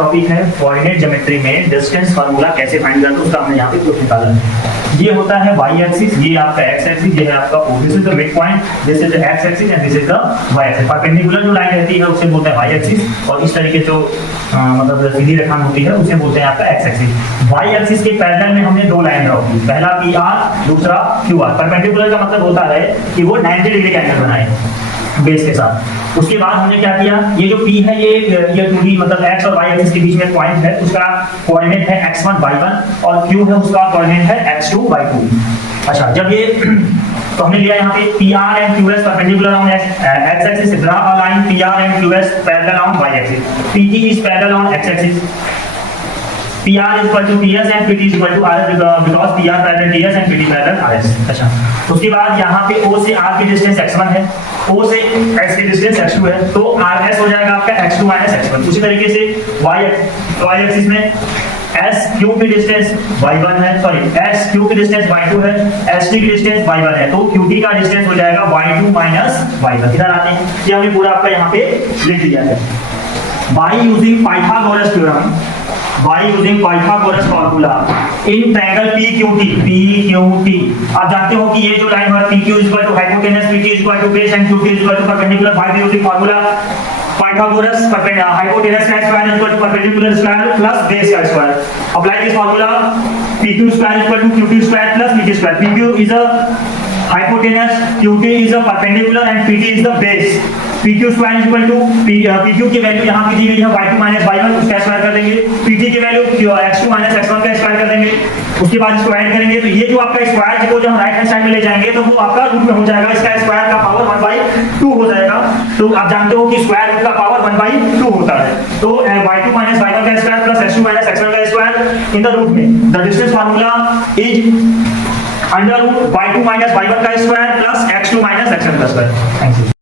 Topic है coordinate geometry में distance formula कैसे फाइंड करते हैं, उसका हमने यहाँ पे प्रूफ निकाला है। ये होता है वाई एक्सिस, ये आपका एक्स एक्सिस, ये है आपका O. This is the mid point, this is the x axis and this is the y axis. Perpendicular जो लाइन रहती है उसे बोलते हैं वाई एक्सिस, और इस तरीके जो मतलब सीधी रेखा होती है उसे बोलते हैं आपका एक्स एक्सिस। वाई एक्सिस के पैरेलल में हमने दो लाइन ड्रॉ की, पहला पी आर, दूसरा क्यू आर। परपेंडिकुलर का मतलब होता है कि वो 90 डिग्री का एंगल बनाए बेस के साथ। उसके बाद हमने क्या किया, ये जो P है ये दूरी मतलब x और y एक्सिस के बीच में पॉइंट है, उसका कोऑर्डिनेट है x1 y1 और Q है उसका कोऑर्डिनेट है x2 y2। अच्छा, जब ये तो हमने लिया यहाँ पे PR and QS perpendicular on x axis, draw a line PR and QS parallel on y axis, PT is parallel on x axis, PR is equal to PS and PT is equal to RS because PR parallel DS and PT parallel RS। अच्छा, उसके बाद यहाँ पे O से R की distance x1 है, O से x की डिस्टेंस x2 है, तो RS हो जाएगा आपका x2 माइनस x1। उसी तरीके से y एक्सिस में SQ की डिस्टेंस y1 है, सॉरी SQ की डिस्टेंस y2 है, ST की डिस्टेंस y1 है, तो QT का डिस्टेंस हो जाएगा y2 माइनस y1। इधर आते हैं, ये हमने पूरा आपका यहाँ पे लिख दिया है। By using Pythagoras theorem, by using Pythagoras formula in triangle PQT, आप जानते हो कि ये जो लाइन है PQ is equal to hypotenuse, PT is equal to base and QT is equal to perpendicular। by using formula Pythagoras, hypotenuse square is equal to perpendicular square plus base square। Apply this formula, PQ square is equal to QT square plus PT square। PQ is a hypotenuse, QT is a perpendicular and PT is the base। PQ square is equal to PQ की value यहाँ की दी गई है y2 minus y1, उसका square कर देंगे। PT की value x2 minus x1 का स्क्वायर कर देंगे। उसके बाद इसको ऐड करेंगे, तो ये जो आपका स्क्वायर को जब हम राइट हैंड साइड में ले जाएंगे तो वो आपका रूट में हो जाएगा, इसका स्क्वायर का पावर 1/2 हो जाएगा। तो आप जानते हो कि स्क्वायर रूट का पावर 1/2 होता है। तो y2 माइनस y1 का square plus x2 minus x1 का स्क्वायर इन द रूट में। The distance formula is under root y2 minus y1 का square plus x2 minus x1 का स्क्वायर। Thank you.